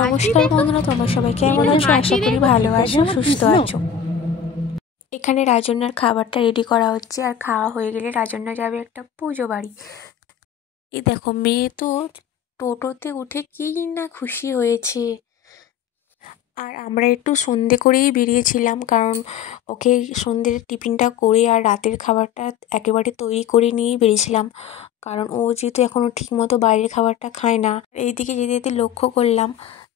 নমস্কার বন্ধুরা, তোমরা সবাই কেমন আছো? আশা করি ভালো আছো, সুস্থ আছো। এখানে রাজন্যার খাবারটা রেডি করা হচ্ছে, আর খাওয়া হয়ে গেলে রাজন্যা যাবে একটা পুজো বাড়ি। এই দেখো, মেয়ে তো টোটোতে উঠে কি না খুশি হয়েছে। আর আমরা একটু সন্ধে করেই বেরিয়েছিলাম, কারণ ওকে সন্ধ্যের টিফিনটা করে আর রাতের খাবারটা একেবারে তৈরি করে নিয়েই বেরিয়েছিলাম, কারণ ও যেহেতু এখনও ঠিকমতো বাইরের খাবারটা খায় না। এইদিকে যেতে যেতে লক্ষ্য করলাম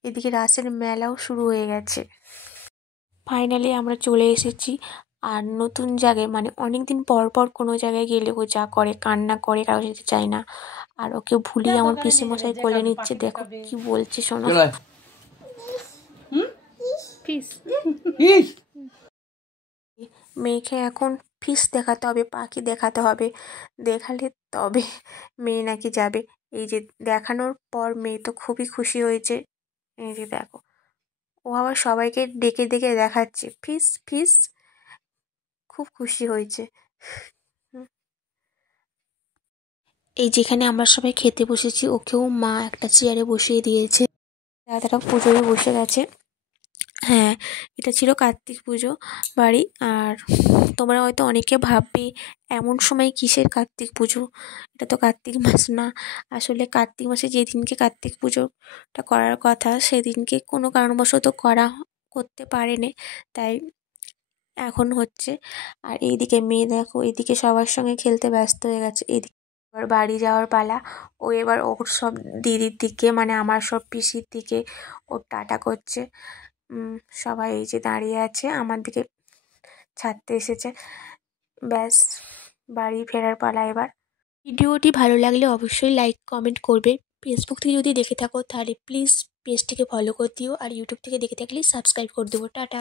এদিকে রাসের মেলাও শুরু হয়ে গেছে। ফাইনালি আমরা চলে এসেছি। আর নতুন জায়গায়, মানে অনেক দিন পর পর কোনো জায়গায় গেলে ও যা করে, কান্না করে, কারো যেতে চায় না। আর ওকে ভুলিয়ে আমার পিসে মশাই কোলে নিচ্ছে, দেখো কি বলছে শোনো। মেয়েকে এখন ফিস দেখাতে হবে, পাখি দেখাতে হবে, দেখালে তবে মেয়ে নাকি যাবে। এই যে দেখানোর পর মেয়ে তো খুবই খুশি হয়েছে। এই যে দেখো, ও আবার সবাইকে ডেকে ডেকে দেখাচ্ছে ফিস ফিস, খুব খুশি হয়েছে। এই যেখানে আমরা সবাই খেতে বসেছি, ওকেও মা একটা চেয়ারে বসিয়ে দিয়েছে। দাদারা পুজোয় বসে গেছে। হ্যাঁ, এটা ছিল কার্তিক পুজো বাড়ি। আর তোমরা হয়তো অনেকে ভাববে এমন সময় কিসের কার্তিক পুজো, এটা তো কার্তিক মাস না। আসলে কার্তিক মাসে যেদিনকে কার্তিক পুজোটা করার কথা, সেদিনকে কোনো কারণবশত করতে পারেনি, তাই এখন হচ্ছে। আর এইদিকে মেয়ে দেখো, এইদিকে সবার সঙ্গে খেলতে ব্যস্ত হয়ে গেছে। এইদিকে এবার বাড়ি যাওয়ার পালা। ও এবার ওর সব দিদির দিকে, মানে আমার সব পিসির দিকে ওর টাটা করছে। সবাই এই যে দাঁড়িয়ে আছে, আমার দিকে ছাড়তে এসেছে। ব্যাস, বাড়ি ফেরার পালা এবার। ভিডিওটি ভালো লাগলে অবশ্যই লাইক কমেন্ট করবে। ফেসবুক থেকে যদি দেখে থাকো তাহলে প্লিজ পেজটিকে ফলো করে দিও, আর ইউটিউব থেকে দেখে থাকলে সাবস্ক্রাইব করে দেবো। টাটা।